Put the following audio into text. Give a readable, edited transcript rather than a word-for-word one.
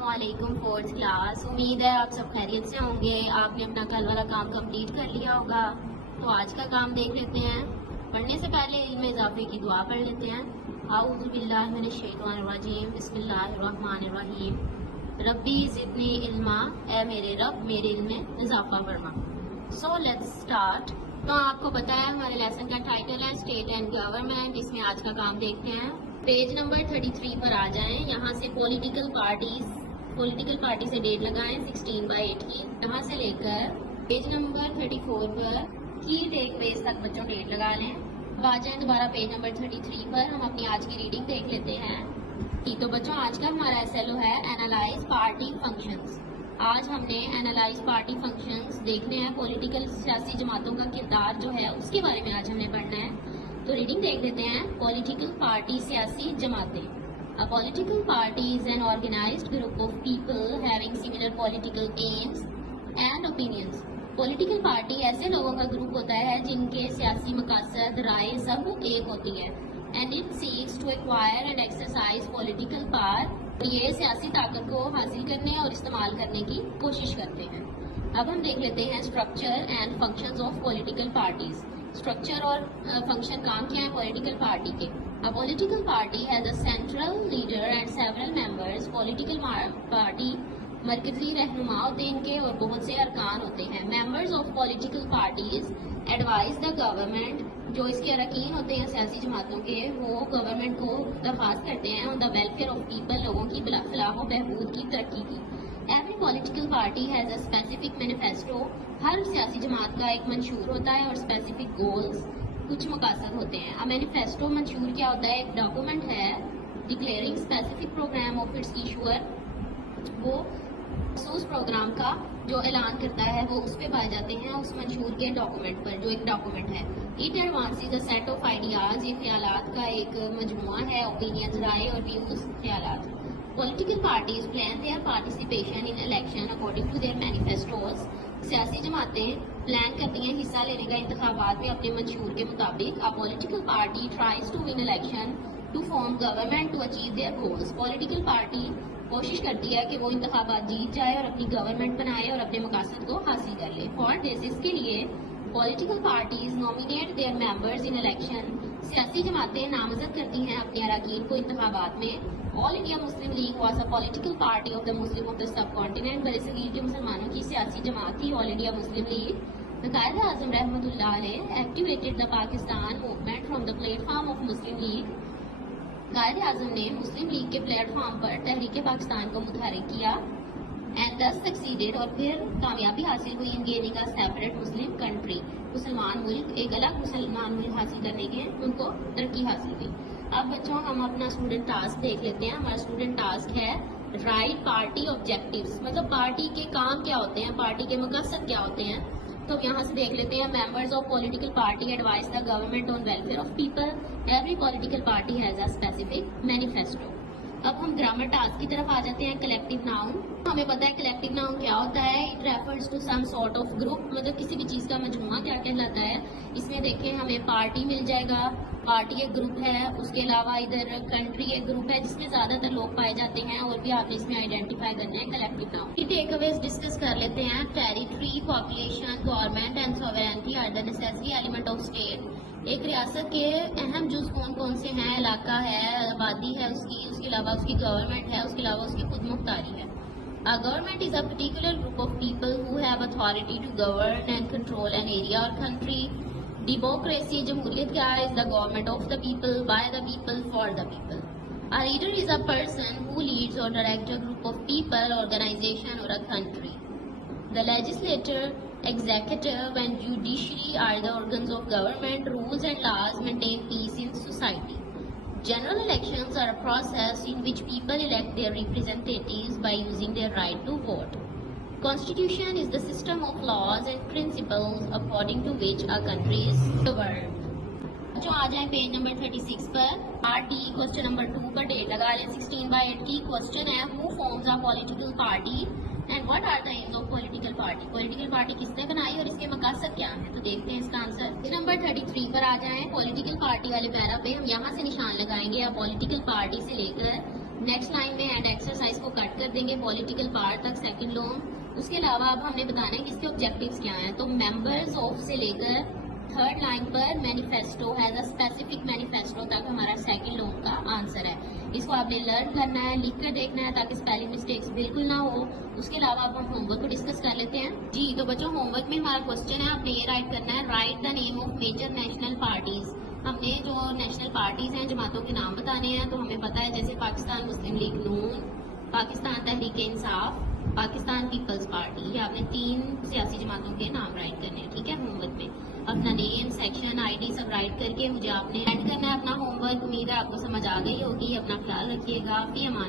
السلام علیکم fourth class. امید ہے آپ سب خیریت سے ہوں گے. آپ نے اپنا کل والا کام کمپلیٹ کر لیا ہوگا. تو آج کا کام دیکھ لیتے ہیں. پڑھنے سے پہلے علم اضافے کی دعا پڑھ لیتے ہیں. اعوذ باللہ من الشیطان الرجیم, بسم اللہ الرحمن الرحیم. ربی زدنی علما, اے میرے رب میرے علم میں اضافہ فرما. So let's start. تو آپ کو پتا ہے ہمارے لیسن کا ٹائٹل ہے اسٹیٹ اینڈ گورنمنٹ. اس میں آج کا کام دیکھتے ہیں. پیج نمبر 33 پر آ جائیں. یہاں سے پولیٹیکل پارٹی سے ڈیٹ لگائیں 16/8 کی. یہاں سے لے کر پیج نمبر 34 پر کی ٹیک ویز تک بچوں ڈیٹ لگا لیں. آ جائیں دوبارہ پیج نمبر 33 پر. ہم اپنی آج کی ریڈنگ دیکھ لیتے ہیں. تو بچوں آج کا ہمارا ایسلو ہے اینالائز پارٹی فنکشنز. آج ہم نے اینالائز پارٹی فنکشنز دیکھنے ہیں. پولیٹیکل سیاسی جماعتوں کا کردار جو ہے اس کے بارے میں آج ہم نے پڑھنا ہے. تو ریڈنگ دیکھ لیتے ہیں. پولیٹیکل پارٹی سیاسی جماعتیں. A political party is an organized group of people having similar political aims and opinions. Political party ایسے لوگوں کا گروپ ہوتا ہے جن کے سیاسی مقاصد رائے سب ایک ہوتی ہے. And it seeks to acquire and exercise political power. یہ سیاسی طاقت کو حاصل کرنے اور استعمال کرنے کی کوشش کرتے ہیں. اب ہم دیکھ لیتے ہیں structure and functions of political parties. Structure اور فنکشن کام کیا ہے پولیٹیکل پارٹی کے. A political party has a central leader and several members. Political party مرکزی رہنما ہوتے ہیں ان کے اور بہت سے ارکان ہوتے ہیں. Members of political parties advise the government. جو اس کے اراکین ہوتے ہیں سیاسی جماعتوں کے وہ گورنمنٹ کو درخواست کرتے ہیں on the welfare of people, لوگوں کی فلاح و بہبود کی ترقی کی. Every political party has a specific manifesto. ہر سیاسی جماعت کا ایک منشور ہوتا ہے اور specific goals کچھ مقاصد ہوتے ہیں. مینیفیسٹو منشور کیا ہوتا ہے؟ ایک ڈاکومنٹ ہے declaring specific program of its issuer. وہ مخصوص پروگرام کا جو اعلان کرتا ہے وہ اس پہ پائے جاتے ہیں اس منشور کے ڈاکومنٹ پر جو ایک ڈاکومنٹ ہے. It advances a set of ideas. یہ خیالات کا ایک مجموعہ ہے. اوپینینز رائے اور ویوز خیالات. Political parties plan their participation in election according to their manifestos. سیاسی جماعتیں پلان کرتی ہیں حصہ لینے کا انتخابات میں اپنے منشور کے مطابق. A political party tries to win election to form government to achieve their goals. Political party کوشش کرتی ہے کہ وہ انتخابات جیت جائے اور اپنی گورنمنٹ بنائے اور اپنے مقاصد کو حاصل کر لے. For this اس کے لیے political parties nominate their members in election. سیاسی جماعتیں نامزد کرتی ہیں اپنے اراکین کو انتخابات میں. All India Muslim League was a political party of the Muslim of the subcontinent. برصغیر کے مسلمانوں کی سیاسی جماعت تھی All India Muslim League. Quaid Azam رحمۃ اللہ علیہ activated the Pakistan movement from the platform of Muslim League. Quaid Azam نے مسلم لیگ کے پلیٹ فارم پر تحریک پاکستان کو متحرک کیا. And thus succeeded اور پھر کامیابی حاصل ہوئی in gaining a separate Muslim country. مسلمان ملک ایک الگ مسلمان ملک حاصل کرنے کے ان کو ترقی حاصل ہوئی. اب بچوں ہم اپنا اسٹوڈنٹ ٹاسک دیکھ لیتے ہیں. ہمارا اسٹوڈنٹ ٹاسک ہے رائٹ پارٹی آبجیکٹیوز. مطلب پارٹی کے کام کیا ہوتے ہیں, پارٹی کے مقاصد کیا ہوتے ہیں. تو یہاں سے دیکھ لیتے ہیں. Members of political party advise the government on welfare of people. Every political party has a specific manifesto. اب ہم گرامر ٹاسک کی طرف آ جاتے ہیں. Collective noun. ہمیں پتا ہے کلیکٹیو ناؤن کیا ہوتا ہے. It refers to some sort of group. مطلب کسی بھی چیز کا مجموعہ کیا کہلاتا ہے. اس میں دیکھیں ہمیں پارٹی مل جائے گا. پارٹی ایک گروپ ہے. اس کے علاوہ ادھر کنٹری ایک گروپ ہے جس میں زیادہ تر لوگ پائے جاتے ہیں. اور بھی آپ نے اس میں آئیڈینٹیفائی کرنا ہے collective noun. Takeaways discuss کر لیتے ہیں. Territory, population, government and sovereignty are the necessary element of state. ایک ریاست کے اہم جز کون کون سے ہیں؟ علاقہ ہے, آبادی ہے اس کے علاوہ اس کی گورنمنٹ ہے, اس کے علاوہ اس کی خود مختاری ہے. A government is a particular group of people who have authority to govern and control an area or country. Democracy, جمہوریت کیا ہے؟ is the government of the people, by the people, for the people. A leader is a person who leads or directs a group of people, organization or a country. The legislature, executive and judiciary are the organs of government. Rules and laws maintain peace in society. General elections are a process in which people elect their representatives by using their right to vote. Constitution is the system of laws and principles according to which a country is governed. جو آ جائیں page number 36 پر. RT question number 2 پر date لگا لیں. 16/8 کی question ہے who forms a political party and what are the aims of political party. Political party کس نے بنائی اور اس کے مقاصد کیا ہیں؟ تو دیکھتے ہیں اس کا آنسر. نمبر 33 پر آ جائیں. پولیٹیکل پارٹی والے پیرا پہ ہم یہاں سے نشان لگائیں گے. پولیٹیکل پارٹی سے لے کر نیکسٹ لائن میں اینڈ ایکسرسائز کو کٹ کر دیں گے پولیٹیکل پارٹ تک سیکنڈ لونگ. اس کے علاوہ اب ہم نے بتانا ہے کہ اس کے آبجیکٹیوز کیا ہیں. تو ممبرز آف سے لے کر تھرڈ لائن پر manifesto has a specific manifesto تک ہمارا سیکنڈ لونگ کا آنسر ہے. اس کو آپ نے لرن کرنا ہے, لکھ کر دیکھنا ہے تاکہ اسپیلنگ مسٹیکس بالکل نہ ہو. اس کے علاوہ اب ہم ہوم ورک کو ڈسکس کر لیتے ہیں. جی تو بچوں ہوم ورک میں ہمارا کوشچن ہے, آپ نے یہ رائٹ کرنا ہے write the name of major national parties. ہم نے جو نیشنل پارٹیز ہیں جماعتوں کے نام بتانے ہیں. تو ہمیں پتا ہے جیسے پاکستان مسلم لیگ نون, پاکستان تحریک انصاف, پاکستان پیپلز پارٹی. یہ آپ نے 3 سیاسی جماعتوں کے نام رائٹ کرنے ہیں. ٹھیک ہے, ہوم ورک میں اپنا نیم, سیکشن, آئی ڈی سب رائٹ کر کے مجھے آپ نے اینڈ کرنا ہے اپنا ہوم ورک. امید ہے آپ کو سمجھ آ گئی ہوگی. اپنا خیال رکھیے گا. فی امان.